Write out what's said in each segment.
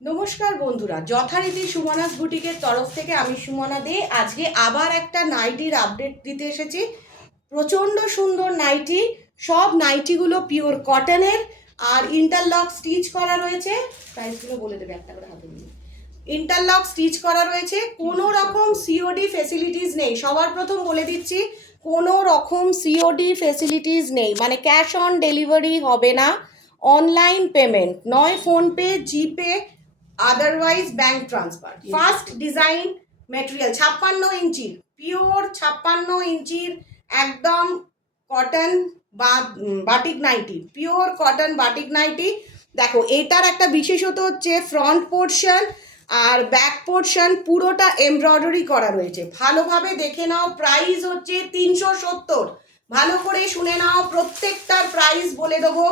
নমস্কার বন্ধুরা, যথারীতি সুমনাস বুটিকের তরফ থেকে আমি সুমনা দে আজকে আবার একটা নাইটির আপডেট দিতে এসেছি। প্রচণ্ড সুন্দর নাইটি, সব নাইটিগুলো পিওর কটনের আর ইন্টারলক স্টিচ করা রয়েছে। প্রাইসগুলো বলে দেবে একটা করে হাতে নিয়ে। ইন্টারলক স্টিচ করা রয়েছে, কোনো রকম সিওডি ফেসিলিটিস নেই। সবার প্রথম বলে দিচ্ছি, কোনো রকম সিওডি ফেসিলিটিস নেই, মানে ক্যাশ অন ডেলিভারি হবে না। অনলাইন পেমেন্ট নয়, PhonePe, GPay, otherwise bank transfer. First design material 56 ইঞ্চির, পিওর 56 ইঞ্চির একদম কটন বা batik nighty, pure cotton batik nighty. দেখো, এটার একটা বিশেষত হচ্ছে ফ্রন্ট পোর্শন আর ব্যাক পোর্শন পুরোটা এমব্রয়ডারি করা রয়েছে। ভালোভাবে দেখে নাও। প্রাইস হচ্ছে 370। ভালো করে শুনে নাও, প্রত্যেকটার প্রাইস বলে দেবো।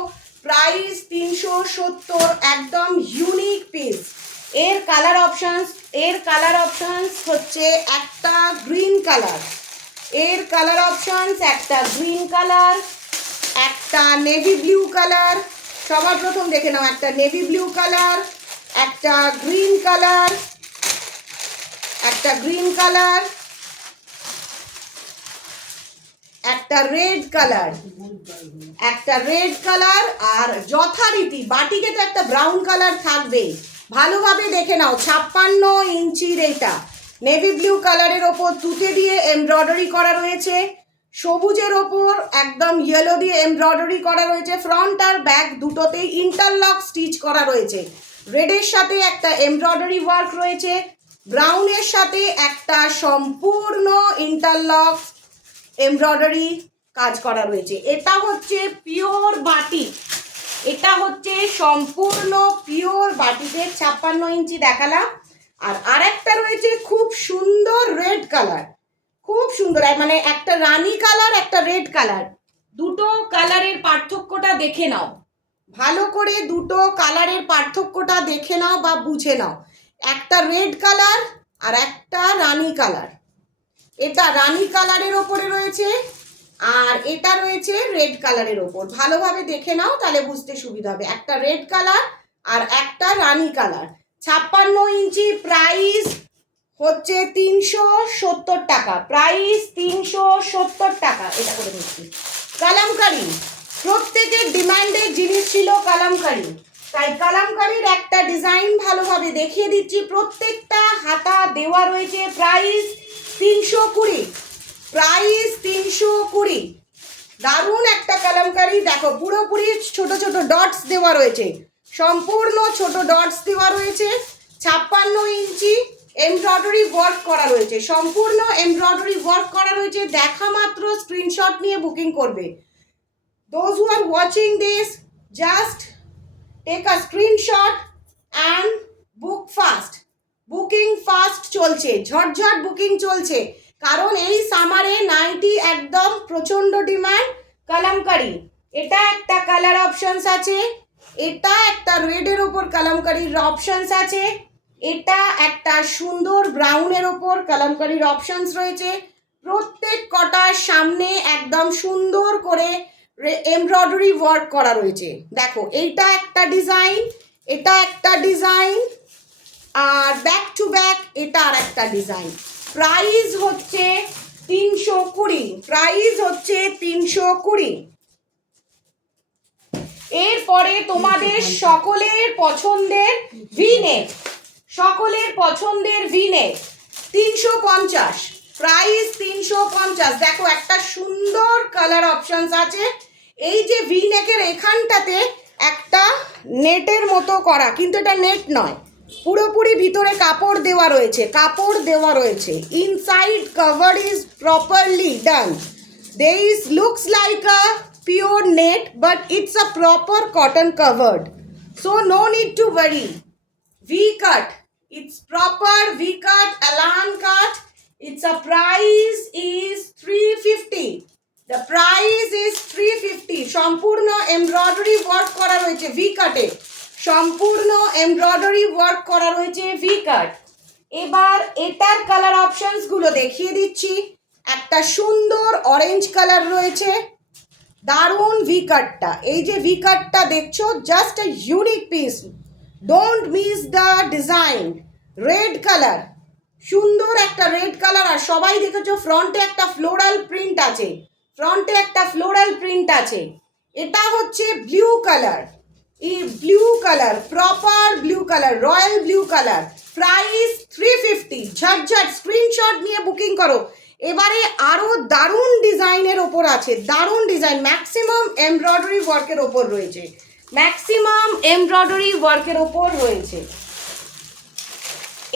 প্রাইস 370, একদম ইউনিক পিস। এর কালার অপশনস হচ্ছে একটা গ্রিন কালার, একটা নেভি ব্লু কালার। সবার প্রথম দেখে নাও, একটা নেভি ব্লু কালার, একটা গ্রিন কালার, একটা রেড কালার, আর যথারীতি বাটিকে তো একটা ব্রাউন কালার থাকবে। ভালোভাবে দেখে নাও, 56 ইঞ্চির এইটা নেভি ব্লু কালারের ওপর তুতে দিয়ে এমব্রয়ডারি করা রয়েছে, সবুজের ওপর একদম ইয়েলো দিয়ে এমব্রয়ডারি করা রয়েছে। ফ্রন্ট আর ব্যাক দুটোতেই ইন্টারলক স্টিচ করা রয়েছে। রেডের সাথে একটা এমব্রয়ডারি ওয়ার্ক রয়েছে, ব্রাউনের সাথে একটা সম্পূর্ণ ইন্টারলক এমব্রয়ডারি কাজ করা রয়েছে। এটা হচ্ছে পিওর বাটিক, এটা হচ্ছে সম্পূর্ণ পিওর বাটিকের 56 ইঞ্চি দেখালাম। আর আরেকটা রয়েছে খুব সুন্দর রেড কালার, খুব সুন্দর, মানে একটা রানী কালার, একটা রেড কালার। দুটো কালারের পার্থক্যটা দেখে নাও, ভালো করে দুটো কালারের পার্থক্যটা দেখে নাও বা বুঝে নাও। একটা রেড কালার আর একটা রানী কালার। এটা রানী কালারের ওপরে রয়েছে আর এটা রয়েছে রেড কালারের ওপর। ভালোভাবে দেখে নাও, তাহলে বুঝতে সুবিধা হবে। একটা রেড কালার আর একটা রানী কালার। 56 ইঞ্চি, প্রাইস হচ্ছে 370 টাকা। প্রাইস 370 টাকা। এটা করে নিচ্ছি। কালামকারি, প্রত্যেকের ডিমান্ডের জিনিস ছিল কালামকারি, তাই কালামকারির একটা ডিজাইন ভালোভাবে দেখিয়ে দিচ্ছি। প্রত্যেকটা হাতা দেওয়া রয়েছে। Price 320, price 320। দারুণ একটা কালামকারি। দেখো, পুরোপুরি ছোট ছোট ডটস দেওয়া রয়েছে, সম্পূর্ণ ছোট ডটস দেওয়া রয়েছে। 56 ইঞ্চি এমব্রয়ডারি ওয়ার্ক করা রয়েছে, সম্পূর্ণ এমব্রয়ডারি ওয়ার্ক করা রয়েছে। দেখা মাত্র স্ক্রিনশট নিয়ে বুকিং করবে। Those who are watching this, just take a screenshot and book fast. Booking fast চলছে, ঝটঝট বুকিং চলছে, কারণ এই সামারে নাইটি একদম প্রচণ্ড ডিমান্ড। কালামকারি, এটা একটা কালার অপশনস আছে, এটা একটা রেডের ওপর কালামকারির অপশনস আছে, এটা একটা সুন্দর ব্রাউনের ওপর কালামকারির অপশনস রয়েছে। প্রত্যেক কটার সামনে একদম সুন্দর করে এমব্রয়ডারি ওয়ার্ক করা রয়েছে। দেখো, এইটা একটা ডিজাইন, এটা একটা ডিজাইন, আর ব্যাক টু ব্যাক এটা আর একটা ডিজাইন। প্রাইস হচ্ছে 320, প্রাইস হচ্ছে 320। এরপরে তোমাদের সকলের পছন্দের ভিনেক, 350, প্রাইস 350। দেখো, একটা সুন্দর কালার অপশনস আছে। এই যে ভিনেকের এখানটাতে একটা নেটের মতো করা, কিন্তু এটা নেট নয়, পুরোপুরি ভিতরে কাপড় দেওয়া রয়েছে, inside cover is properly done. This looks like a pure net, but it's a proper cotton covered, so no need to worry. V-cut, it's proper V-cut, Alan cut. Its a price is 350. The price is 350. সম্পূর্ণ embroidery work করা রয়েছে V-cut-এ, সম্পূর্ণ embroidery work করা রয়েছে V-cut। এবার এটার colour অপশনসগুলো দেখিয়ে দিচ্ছি। একটা সুন্দর অরেঞ্জ কালার রয়েছে, দারুণ V-cut-টা। এই যে V-cut-টা দেখছো, just a unique piece, don't miss the design. Red colour, সুন্দর একটা রেড কালার। আর সবাই দেখেছো ফ্রন্টে একটা ফ্লোরাল প্রিন্ট আছে, ফ্রন্টে একটা ফ্লোরাল প্রিন্ট আছে। এটা হচ্ছে ব্লু কালার, এই blue colour, proper blue colour, royal blue colour. Price 350। ঝটঝট স্ক্রিনশট নিয়ে বুকিং করো। এবারে আরো দারুণ ডিজাইনের ওপর আছে, দারুণ ডিজাইন, ম্যাক্সিমাম এমব্রয়ডারি ওয়ার্কের ওপর রয়েছে, ম্যাক্সিমাম এমব্রয়ডারি ওয়ার্কের ওপর রয়েছে।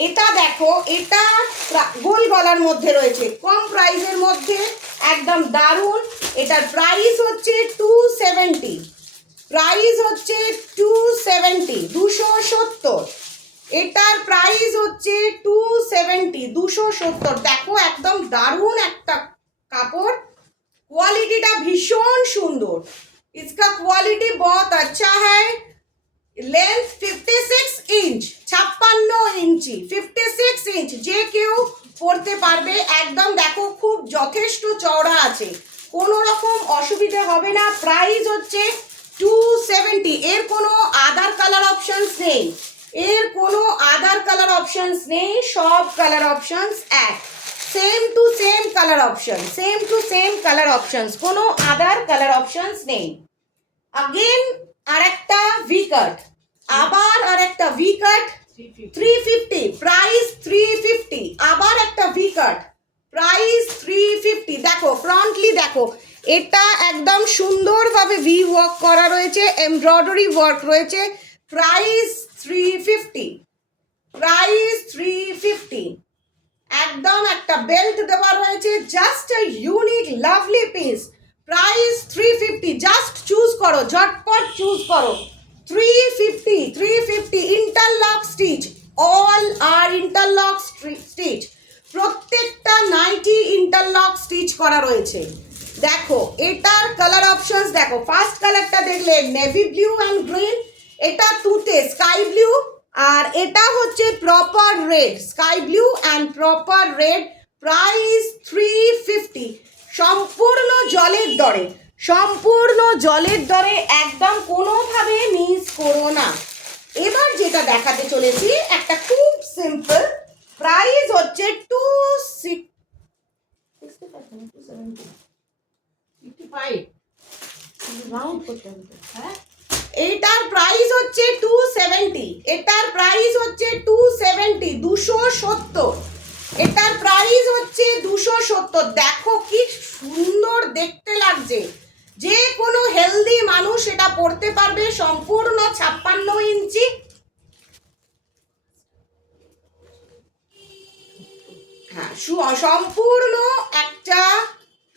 এটা দেখো, এটা গোল গলার মধ্যে রয়েছে, কম প্রাইসের মধ্যে, একদম দারুণ। এটার প্রাইস হচ্ছে 270, প্রাইস হচ্ছে 270, 270। এটার প্রাইস হচ্ছে 270, 270। দেখো একদম দারুণ একটা কাপড়, क्वालिटीটা ভীষণ সুন্দর, इसका क्वालिटी बहुत अच्छा है। लेंथ 56 इंच, 56 इंची, 56 इंच, যে কেউ পরতে পারবে একদম। দেখো খুব যথেষ্ট চওড়া আছে, কোনো রকম অসুবিধা হবে না। প্রাইস হচ্ছে 270। এর কোনো আদার কালার অপশনস নেই, এর কোনো আদার কালার অপশনস নেই, সব কালার অপশনস এক, same to same colour option, same to same colour options, কোনো আদার কালার অপশনস নেই। अगेन আরেকটা ভি কাট, আবার আরেকটা ভি কাট, 350, প্রাইস 350। আবার একটা ভি কাট, প্রাইস 350। দেখো ফ্রন্টলি দেখো, এটা একদম সুন্দরভাবে ভি ওয়ার্ক করা রয়েছে, এমব্রয়ডারি ওয়ার্ক রয়েছে। Price 350, price 350। একদম একটা বেল্ট দেওয়া রয়েছে, জাস্ট আ unique lovely piece. Price 350। Just choose করো, ঝটপট চুজ করো। 350, 350। ইন্টারলক স্টিচ, অল আর ইন্টারলক স্টিচ, প্রত্যেকটা নাইটি ইন্টারলক স্টিচ করা রয়েছে। দেখো এটার কালার অপশনস দেখো, ফার্স্ট কালারটা দেখলে নেভি ব্লু অ্যান্ড গ্রিন, এটা তুতে স্কাই ব্লু, আর এটা হচ্ছে proper red, sky blue and proper red. Price 350। সম্পূর্ণ জলের দরে, সম্পূর্ণ জলের দরে, একদম কোনোভাবে মিস করো না। এবার যেটা দেখাতে চলেছি একটা খুব সিম্পল, প্রাইস হচ্ছে 265, রাউন্ড করতে হবে, হ্যাঁ। এটার প্রাইস হচ্ছে 270, এটার প্রাইস হচ্ছে 270, 270। এটার প্রাইস হচ্ছে 270। দেখো কি সুন্দর দেখতে লাগছে, যে কোনো হেলদি মানুষ এটা পরতে পারবে। সম্পূর্ণ 56 ইঞ্চি, হ্যাঁ সম্পূর্ণ একটা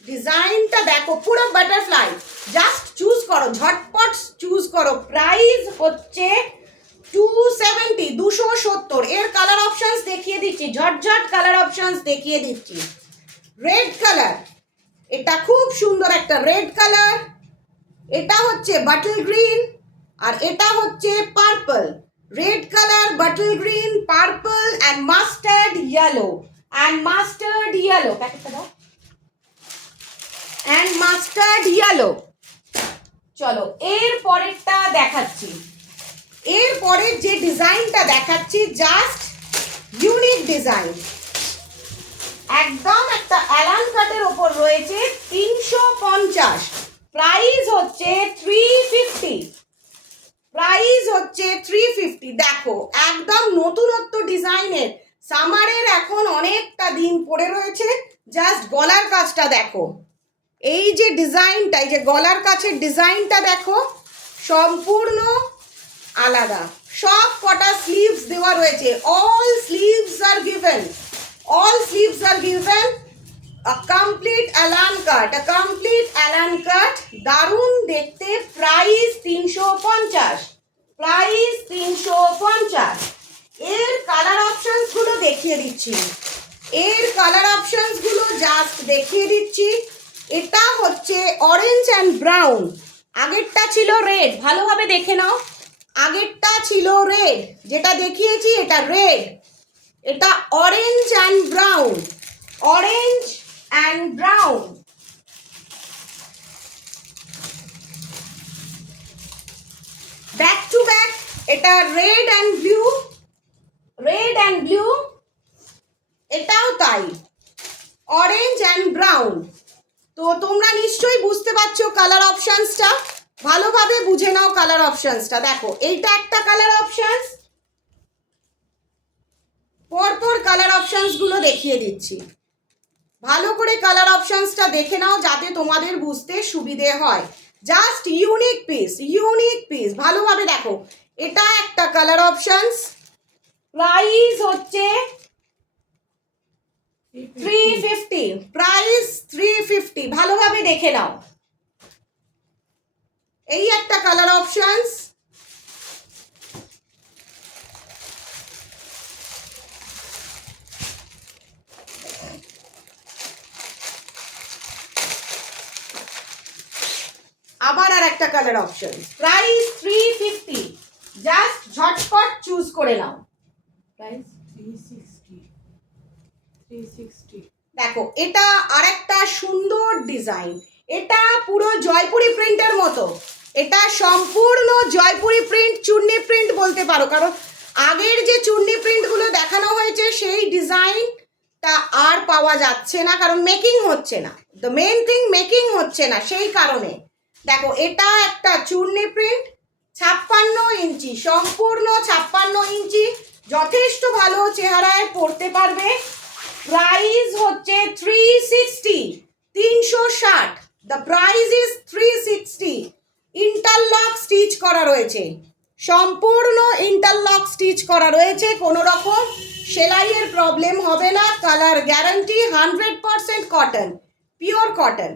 ডিজাইনটা দেখো, পুরো বাটারফ্লাই। জাস্ট চুজ করো, ঝটপট চুজ করো। প্রাইস হচ্ছে 270, 270। এর কালার অপশনস দেখিয়ে দিচ্ছি, ঝটঝট কালার অপশনস দেখিয়ে দিচ্ছি। রেড কালার, এটা খুব সুন্দর একটা রেড কালার। এটা হচ্ছে বাটল গ্রিন, আর এটা হচ্ছে purple. Red colour, bottle green, purple and mustard yellow, and mustard yellow, প্যাকেটটা দাও, অ্যান্ড মাস্টার্ড ইয়েলো। চলো এর পরেরটা দেখাচ্ছি, এর পরের যে ডিজাইনটা দেখাচ্ছি জাস্ট ইউনিক ডিজাইন, একদম একটা অ্যালান কাটের ওপর রয়েছে, 350। প্রাইস হচ্ছে 350, প্রাইস হচ্ছে 350। দেখো একদম নতুনত্ব ডিজাইনের, সামারের এখন অনেকটা দিন পড়ে রয়েছে। জাস্ট গলার কাজটা দেখো, এই যে ডিজাইনটা, এই যে গলার কাছের ডিজাইনটা দেখো, সম্পূর্ণ আলাদা। সব কটা স্লিভস দেওয়া রয়েছে, all sleeves are given, all sleeves are given. A complete A-line cut, a complete A-line cut, দারুণ দেখতে। Price 350, price 350। এর কালার অপশনস গুলো দেখিয়ে দিচ্ছি, এর কালার অপশনস গুলো জাস্ট দেখিয়ে দিচ্ছি। এটা হচ্ছে অরেঞ্জ অ্যান্ড ব্রাউন, আগেরটা ছিল রেড, ভালোভাবে দেখে নাও। আগেরটা ছিল রেড, যেটা দেখিয়েছি এটা রেড। এটা orange and brown, orange and brown. Back to back এটা রেড অ্যান্ড ব্লু, এটাও তাই, অরেঞ্জ অ্যান্ড ব্রাউন। তো তোমরা নিশ্চয়ই বুঝতে পারছো কালার অপশানসটা, ভালোভাবে বুঝে নাও কালার অপশানসটা। দেখো এইটা একটা কালার অপশানস, পরপর কালার অপশানসগুলো দেখিয়ে দিচ্ছি। ভালো করে কালার অপশানসটা দেখে নাও যাতে তোমাদের বুঝতে সুবিধে হয়। জাস্ট ইউনিক পিস, ভালোভাবে দেখো। এটা একটা কালার অপশানস, প্রাইস হচ্ছে 350, প্রাইস 350, ভালোভাবে দেখে নাও। এই একটা কালার অপশানস, আবার আর একটা কালার অপশন, প্রাইস 350, জাস্ট ঝটপট চুজ করে নাও। প্রাইস 360। দেখো এটা আরেকটা সুন্দর ডিজাইন, এটা পুরো জয়পুরি প্রিন্টের মতো, এটা সম্পূর্ণ জয়পুরি প্রিন্ট, চুন্নি প্রিন্ট বলতে পারো, কারণ আগের যে চুন্নি প্রিন্টগুলো দেখানো হয়েছে সেই ডিজাইনটা আর পাওয়া যাচ্ছে না, কারণ মেকিং হচ্ছে না। দ্য মেন থিং, মেকিং হচ্ছে না, সেই কারণে। দেখো এটা একটা চুন্নি প্রিন্ট, 56 ইঞ্চি, সম্পূর্ণ 56 ইঞ্চি, যথেষ্ট ভালো চেহারায় পরতে পারবে। প্রাইস হচ্ছে 360, the price is 360। Interlock stitch করা রয়েছে, সম্পূর্ণ ইন্টারলক স্টিচ করা রয়েছে, কোনো রকম সেলাইয়ের প্রবলেম হবে না। Colour guarantee, 100% cotton, pure cotton,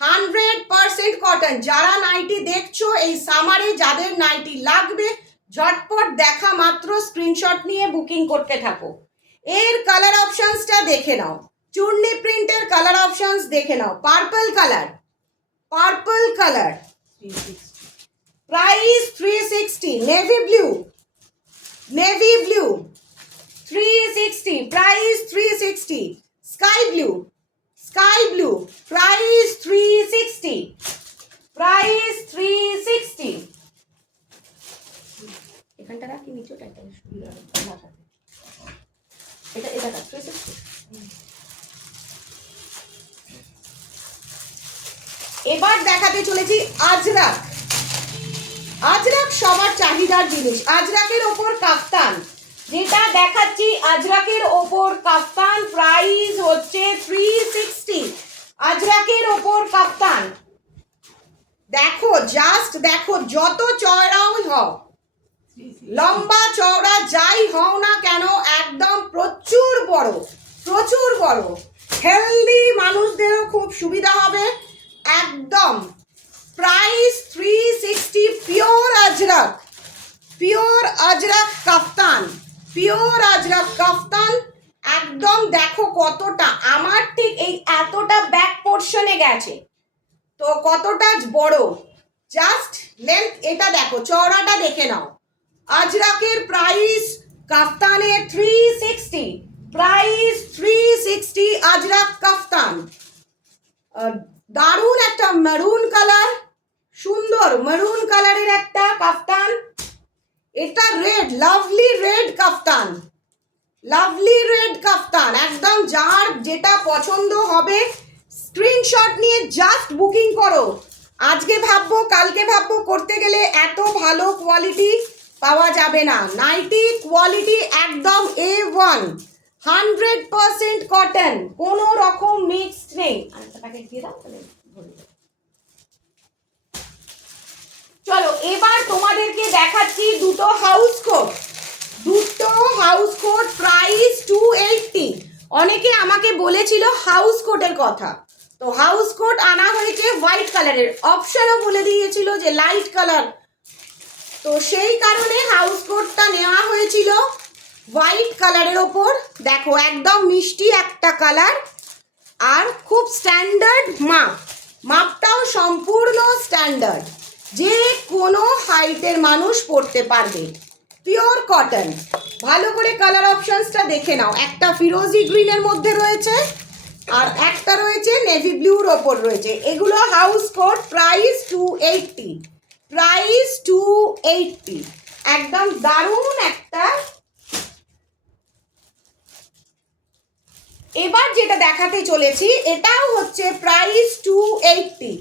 100% cotton. যারা নাইটি দেখছো এই সামারে, যাদের নাইটি লাগবে, ঝটপট দেখা মাত্র স্ক্রিনশট নিয়ে বুকিং করতে থাকো। এর কালার অপশনসটা দেখে নাও, চুন্নি প্রিন্টের কালার অপশনস দেখে নাও। Purple colour, price 360। Navy blue 360, price 360। Sky blue, price 360, price 360। এখানটা রাখি, নিচেটা এটা সুবিধা হবে, এটা 360। এবার দেখাতে চলেছি আজরাক। সবার চাহিদার জিনিস, আজরাকের ওপর কাফতান, যেটা দেখাচ্ছি আজরাকের ওপর কাফতান, প্রাইস হচ্ছে 360। আজরাকের ওপর কাফতান, দেখো জাস্ট দেখো, যত চওড়াও হও, লম্বা চওড়া যাই হও না কেন, একদম প্রচুর বড়, হেলদি মানুষদেরও খুব সুবিধা হবে একদম। প্রাইস 360, পিওর আজরাক কাফতান, একদম দেখো কতটা, আমার ঠিক এই এতটা ব্যাক পোর্শনে গেছে, তো কতটা বড়, জাস্ট লেন্থ এটা দেখো, চওড়াটা দেখে নাও। আজরাকের প্রাইস কাফতানের 360, প্রাইস 360। আজরাক কাফতান, দারুণ একটা মেরুন কালার, সুন্দর মেরুন কালারের একটা কাফতান। এটা রেড, লাভলি রেড কাফতান, একদম যার যেটা পছন্দ হবে স্ক্রিনশট নিয়ে জাস্ট বুকিং করো। আজকে ভাববো কালকে ভাববো করতে গেলে এত ভালো কোয়ালিটি পাওয়া যাবে না। নাইটি কোয়ালিটি একদম A1, 100% কটন, কোনো রকম মিক্সড নেই। চলো এবার তোমাদেরকে দেখাচ্ছি দুটো হাউস কোট, প্রাইস 280। অনেকে আমাকে বলেছিল হাউস কোটের কথা, তো হাউস কোট আনা হয়েছে হোয়াইট কালারের, অপশনও বলে দিয়েছিল যে লাইট কালার, তো সেই কারণে হাউস কোটটা নেওয়া হয়েছিল হোয়াইট কালারের ওপর। দেখো একদম মিষ্টি একটা কালার, আর খুব স্ট্যান্ডার্ড মাপটাও সম্পূর্ণ স্ট্যান্ডার্ড, যে কোনো হাইটের মানুষ পরতে পারবে, পিওর কটন। ভালো করে কালার অপশনসটা দেখে নাও, একটা ফিরোজি গ্রিনের মধ্যে রয়েছে, আর একটা রয়েছে নেভি ব্লুর ওপর রয়েছে। এগুলো হাউস কোট, প্রাইস 280, প্রাইস 280। একদম দারুণ একটা। এবার যেটা দেখাতে চলেছি এটাও হচ্ছে প্রাইস 280।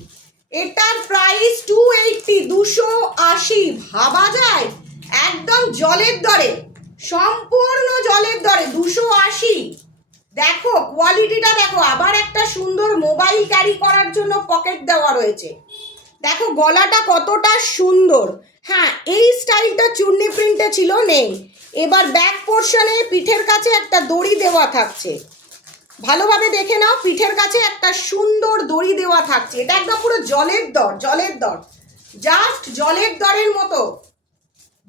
এটার প্রাইস 280, 280। ভাবা যায়? একদম জলের দরে, সম্পূর্ণ জলের দরে 280। দেখো কোয়ালিটিটা দেখো। আবার একটা সুন্দর মোবাইল ক্যারি করার জন্য পকেট দেওয়া রয়েছে। দেখো গলাটা কতটা সুন্দর। হ্যাঁ, এই স্টাইলটা চুন্নি প্রিন্টে ছিল, নেই। এবার ব্যাক পোর্শনে পিঠের কাছে একটা দড়ি দেওয়া থাকছে। ভালোভাবে দেখে নাও, পিঠের কাছে একটা সুন্দর দড়ি দেওয়া থাকছে। এটা একদম পুরো জলের দর, জলের দর, জাস্ট জলের দরের মতো।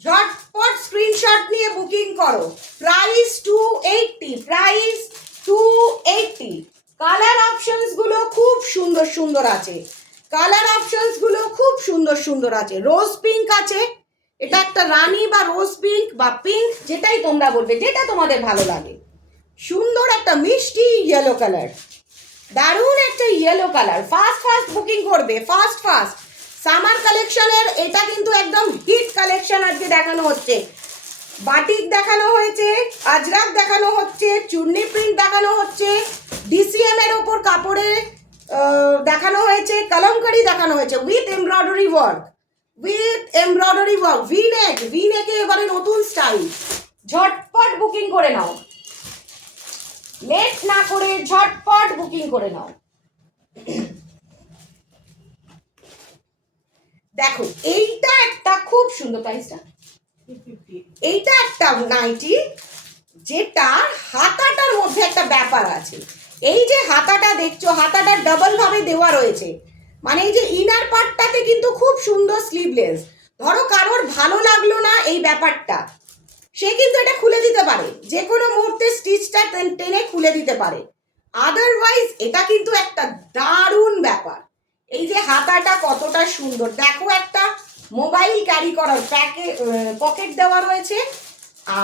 ঝটপট স্ক্রিনশট নিয়ে বুকিং করো। Price 280, price 280। কালার অপশনস গুলো খুব সুন্দর সুন্দর আছে। কালার অপশনস গুলো খুব সুন্দর সুন্দর আছে। রোজ পিঙ্ক আছে, এটা একটা রানী বা রোজ পিঙ্ক বা পিঙ্ক, যেটাই তোমরা বলবে, যেটা তোমাদের ভালো লাগে। সুন্দর একটা মিষ্টি ইয়েলো কালার, দারুণ একটা yellow colour. Fast fast booking করবে, ফাস্ট ফাস্ট। সামার কালেকশনের এটা কিন্তু একদম হিট কালেকশন আজকে দেখানো হচ্ছে। বাটিক দেখানো হয়েছে, আজরাক দেখানো হচ্ছে, চুন্নি প্রিন্ট দেখানো হচ্ছে, ডিসিএম এর ওপর কাপড়ে দেখানো হয়েছে, কলমকারি দেখানো হয়েছে with embroidery work, with embroidery work. V neck, ভিনেকে এবারে নতুন স্টাইল। ঝটপট বুকিং করে নাও, লেট না করে ঝটপট বুকিং করে নাও। দেখো এইটা একটা খুব সুন্দর, প্রাইসটা এইটা একটা নাইটি, যেটা হাতাটার মধ্যে একটা ব্যাপার আছে। এই যে হাতাটা দেখছো, হাতাটা ডাবল ভাবে দেওয়া রয়েছে। মানে এই যে ইনার পার্টটাতে কিন্তু খুব সুন্দর স্লিভলেস। ধরো কারোর ভালো লাগলো না এই ব্যাপারটা, সে কিন্তু এটা খুলে দিতে পারে, যে কোনো মুহূর্তে স্টিচটা টেনে খুলে দিতে পারে। আদারওয়াইজ এটা কিন্তু একটা দারুণ ব্যাপার। এই যে হাতাটা কতটা সুন্দর, দেখো একটা মোবাইল ক্যারি করার পকেট দেওয়া রয়েছে।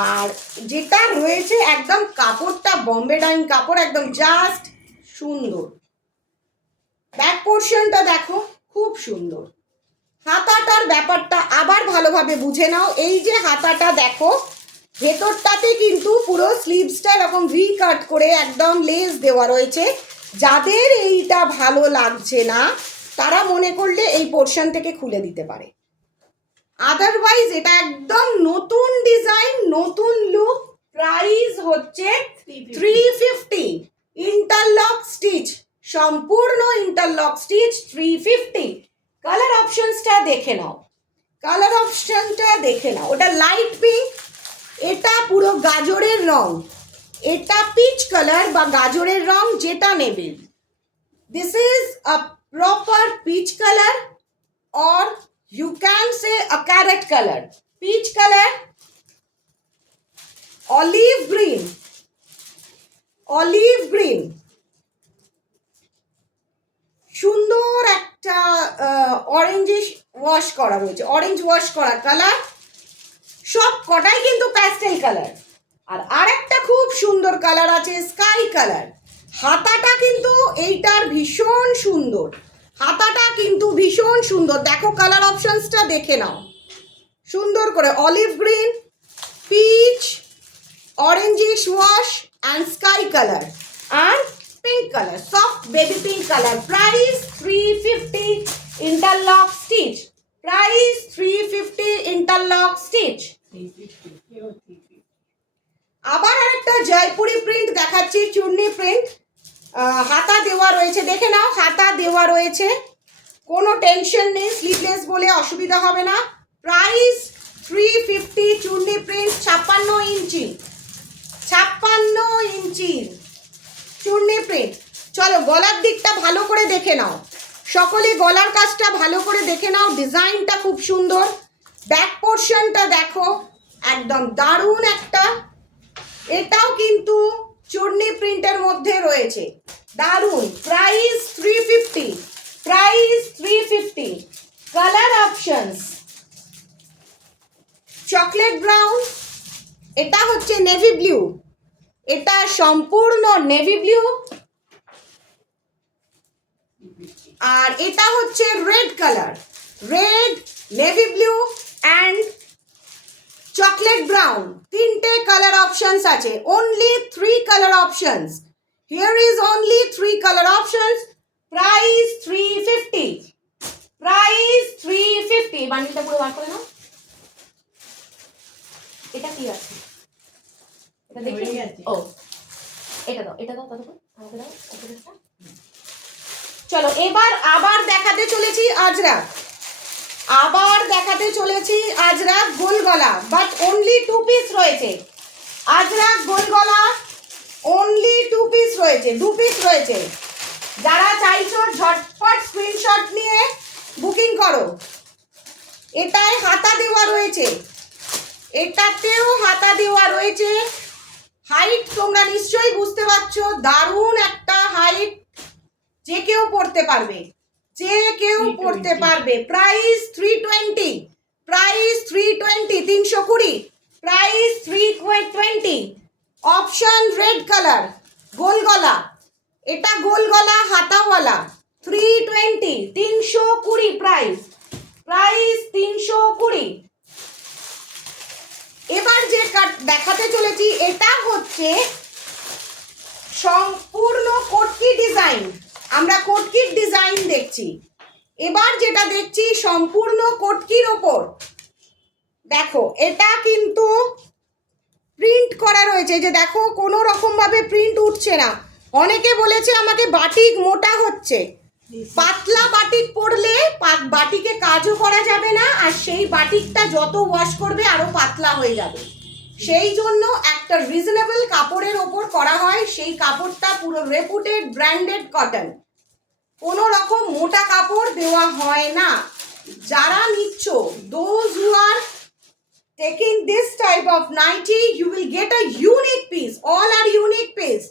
আর যেটা রয়েছে একদম কাপড়টা বম্বে ডাইং কাপড়, একদম জাস্ট সুন্দর। ব্যাক পোর্শনটা দেখো খুব সুন্দর। হাতাটার ব্যাপারটা আবার ভালোভাবে বুঝে নাও। এই যে হাতাটা দেখো, ভেতরটাতে কিন্তু পুরো স্লিভসটা এরকম ভি কাট করে একদম লেস দেওয়া রয়েছে। যাদের এইটা ভালো লাগছে না তারা মনে করলে এই পোর্শন থেকে খুলে দিতে পারে। আদারওয়াইজ এটা একদম নতুন ডিজাইন, নতুন লুক। প্রাইস হচ্ছে 350। ইন্টারলক স্টিচ, সম্পূর্ণ ইন্টারলক স্টিচ, 350। কালার অপশনসটা দেখে নাও, কালার অপশনটা দেখে নাও। ওটা লাইট পিঙ্ক, এটা পুরো গাজরের রং, এটা পিচ কালার বা গাজরের রং, যেটা নেবে। This is a proper peach colour, or you can say a carrot color, peach color, olive green, olive green, সুন্দর একটা অরেঞ্জিশ ওয়াশ করা রয়েছে, অরেঞ্জ ওয়াশ করা কালার। সব কটাই কিন্তু প্যাস্টেল কালার। আর আরেকটা খুব সুন্দর কালার আছে স্কাই কালার। হাতাটা কিন্তু এইটার ভীষণ সুন্দর, হাতাটা কিন্তু ভীষণ সুন্দর। দেখো কালার অপশনসটা দেখে নাও সুন্দর করে। Olive green, peach, orangish wash and sky colour আর pink colour, soft baby pink colour. Price 350 interlock stitch, price 350 interlock stitch. আবার আরেকটা জয়পুরি প্রিন্ট দেখাচ্ছি, চুন্নি প্রিন্ট। হাতা দেওয়া রয়েছে, দেখে নাও হাতা দেওয়া রয়েছে, কোনো টেনশন নেই, স্লিভলেস বলে অসুবিধা হবে না। প্রাইস 350, চুন্নি প্রিন্ট, 56 ইঞ্চি, 56 ইঞ্চি চুন্নি প্রিন্ট। চলো গলার দিকটা ভালো করে দেখে নাও, সকলে গলার কাজটা ভালো করে দেখে নাও। ডিজাইনটা খুব সুন্দর, ব্যাক পোর্শনটা দেখো একদম দারুণ একটা। এটাও কিন্তু চুন্নি প্রিন্টের মধ্যে রয়েছে, দারুণ। Price 350, price 350। Colour options chocolate brown, এটা হচ্ছে নেভি ব্লু, এটা সম্পূর্ণ নেভি ব্লু, আর এটা হচ্ছে red colour, red, navy blue and chocolate brown, তিনটে কালার অপশনস আছে, only 3 colour options, here is only 3 colour options, price 350, price 350। বান্ডিলটা পুরো বার করে নাও। এটা কি আছে, এটা দেখি। ও এটা দাও, এটা দাও, ততক্ষণ আমাকে দাও ওপরেরটা। চলো এবার আবার দেখাতে চলেছি আজরাক, আবার দেখাতে চলেছি আজরাক গোল গলা, বাট অনলি 2 পিস রয়েছে। আজরাক গোল গলা অনলি 2 পিস রয়েছে, 2 পিস রয়েছে। যারা চাইছো ঝটপট স্ক্রিনশট নিয়ে বুকিং করো। এটায় হাতা দেওয়া রয়েছে, এটাতেও হাতা দেওয়া রয়েছে। হাইট তোমরা নিশ্চয়ই বুঝতে পারছো, দারুণ একটা হাইট, যে কেউ পড়তে পারবে, যে কেউ পড়তে পারবে। Price 320, price 320, 320, price 320। Option red colour, গোল গলা, এটা গোল গলা হাতাওয়ালা, 320, 320 প্রাইস, প্রাইস 320। এবার যে দেখাতে চলেছি এটা হচ্ছে সম্পূর্ণ কোটকি ডিজাইন, আমরা কোটকির ডিজাইন দেখছি। এবার যেটা দেখছি সম্পূর্ণ কোটকির ওপর, দেখো এটা কিন্তু প্রিন্ট করা রয়েছে, যে দেখো কোনো রকম ভাবে প্রিন্ট উঠছে না। অনেকে বলেছে আমাকে বাটিক মোটা হচ্ছে, পাতলা বাটিক পরলে বাটিকে কাজও করা যাবে না, আর সেই বাটিকটা যত ওয়াশ করবে আরো পাতলা হয়ে যাবে। সেই জন্য একটা রিজনেবল কাপড়ের ওপর করা হয়, সেই কাপড়টা পুরো রেপুটেড ব্র্যান্ডেড কটন, কোনো রকম মোটা কাপড় দেওয়া হয় না। যারা নিচ্ছ, those who are taking this type of nighty, you will get a unique piece, all are unique piece,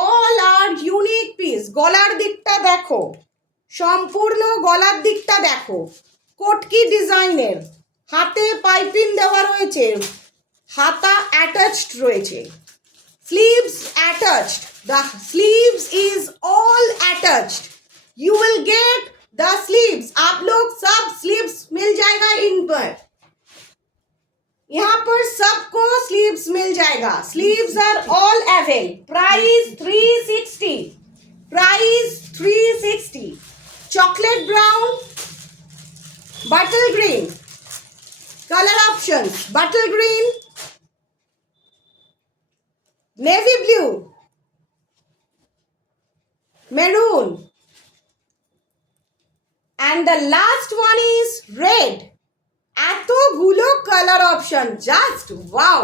all are unique piece। গলার দিকটা দেখো, সম্পূর্ণ গলার দিকটা দেখো, কোটকি ডিজাইনের, হাতে পাইপিং দেওয়া রয়েছে, হাতা অ্যাটাচড রয়েছে, sleeves attached, the sleeves is all attached, you will get the sleeves, आप लोग सब sleeves मिल जाएगा इन पर, यहाँ पर सबको स्लीव्स मिल जाएगा, sleeves are all avail. Price 360, price 360। Chocolate brown, bottle green, colour options bottle green, navy blue, maroon, and the last one is red। এতগুলো colour option, just wow,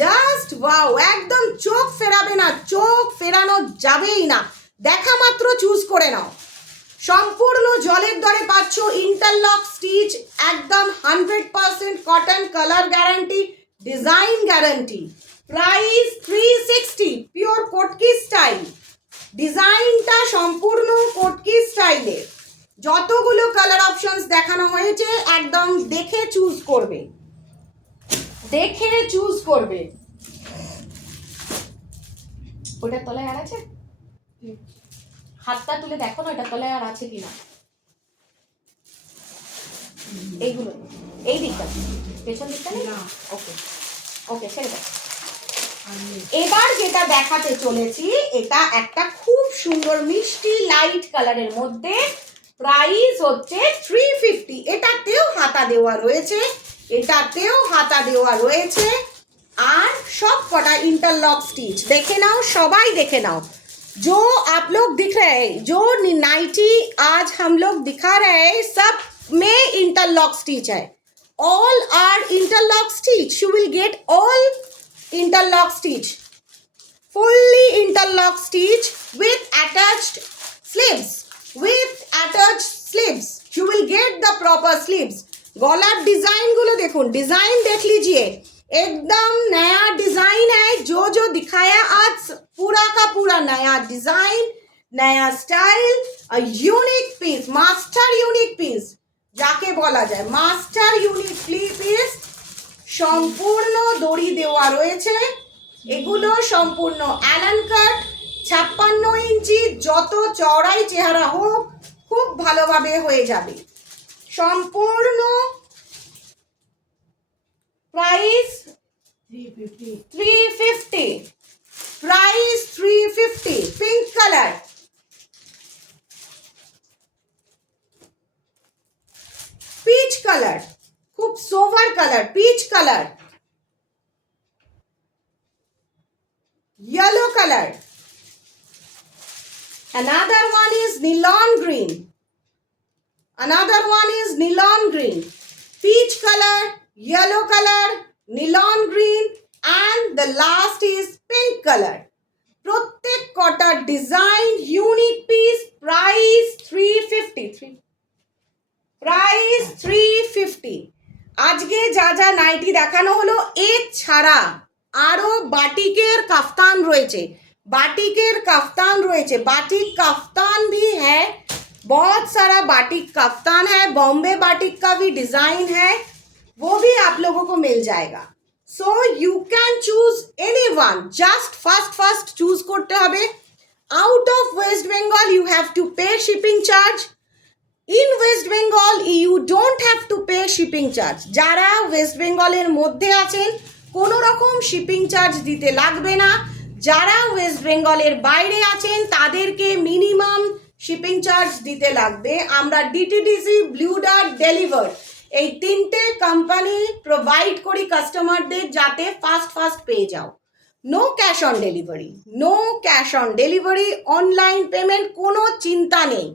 just wow, একদম চোখ ফেরাবে না, চোখ ফেরানো যাবেই না, দেখা মাত্র চুজ করে নাও। সম্পূর্ণ জলের দরে পাচ্ছ, ইন্টারলক স্টিচ, একদম 100% cotton, colour guarantee, design guarantee. Price 360, pure কোটকি স্টাইল, ডিজাইনটা সম্পূর্ণ কোটকি স্টাইলের। যতগুলো কালার অপশনস দেখানো হয়েছে একদম দেখে চুজ করবে, দেখে চুজ করবে। ওটার তলায় আর আছে, হাতটা তুলে দেখো না ওটার তলায় আর আছে কিনা। এইগুলো, এই দিকটা, পেছন দিকটা নেই, ওকে ওকে ছেড়ে দাও। এবার যেটা দেখাতে চলেছি এটা একটা খুব সুন্দর মিষ্টি লাইট কালারের মধ্যে, প্রাইস হচ্ছে 350। এটাতেও হাতা দেওয়া রয়েছে, এটাতেও হাতা দেওয়া রয়েছে, আর সব কটা इंटरलॉक स्टिच। देखे नाओ, सबाई देखे नाओ। जो आप लोग दिख रहे हैं, जो नाइटी आज हम लोग दिखा रहे हैं, सब में इंटरलॉक स्टिच है, all are interlock stitch, you will get all interlock stitch, fully interlock stitch with attached sleeves, with attached sleeves, you will get the proper sleeves। गलार डिजाइन गुलो देखो, डिजाइन देख लीजिए, एकदम नया डिजाइन है। जो दिखाया आज पूरा का पूरा नया डिजाइन, नया style, a unique piece, master unique piece যাকে বলা যায়, মাস্টার ইউনিক পিস। সম্পূর্ণ দড়ি দেওয়া রয়েছে, এগুলো সম্পূর্ণ অ্যালান কাট, 56 ইঞ্চি, যত চওড়াই চেহারা হোক খুব ভালোভাবে হয়ে যাবে। সম্পূর্ণ Price 350. Price 350. Pink color. Peach color. খুব sober colour, peach colour, yellow color. Another one is neon green. Another one is neon green. Peach color, yellow color, neon green, and the last is pink color. প্রত্যেক কটা design unique piece, price 350. Price 350. আজকে যা যা nightie দেখানো হলো এছাড়া আরো বাটিকের কাফতান রয়েছে, बाटिकेर कफ्तान रही, बाटिक कफ्तान भी है, बहुत सारा बाटिक कफ्तान है, बॉम्बे बाटिक का भी डिजाइन है, वो भी आप लोगों को मिल जाएगा. So you can choose anyone, just first choose करते হবে. Out of West Bengal you have to pay shipping charge. In West Bengal you don't have to pay shipping charge. যারা ওয়েস্ট বেঙ্গলের মধ্যে আছেন কোনো রকম শিপিং চার্জ দিতে লাগবে না. যারা ওয়েস্ট বেঙ্গলের বাইরে আছেন তাদেরকে মিনিমাম শিপিং চার্জ দিতে লাগবে. আমরা ডিটিডিসি, ব্লু ডার্ট, ডেলিভার এই তিনটে কোম্পানি প্রোভাইড করি কাস্টমারদের যাতে ফাস্ট পেয়ে যাও. No cash on delivery, no cash on delivery, online payment, কোনো চিন্তা নেই,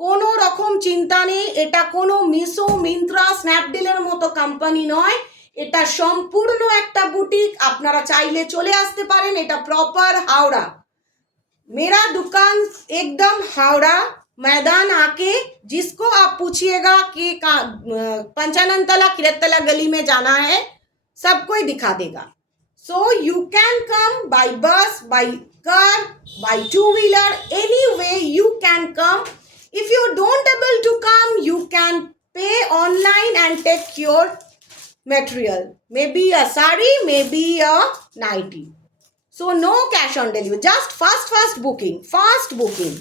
কোনো রকম চিন্তা নেই. এটা কোনো মিশো, মিন্ত্রা, স্ন্যাপডিলের মতো কোম্পানি নয়, এটা সম্পূর্ণ একটা বুটিক. আপনারা চাইলে চলে আসতে পারেন. এটা প্রপার हावड़ा. मेरा दुकान एकदम हावड़ा मैदान आके जिसको आप पूछिएगा कि पंचानन तला, किरतला गली में जाना है, सबको ही दिखा देगा. So you can come by bus, by car, by two wheeler, any way you can come. If you don't able to come, you can pay online and take your material, maybe a sari, maybe a nighty. So no cash on delivery, just fast booking, fast booking.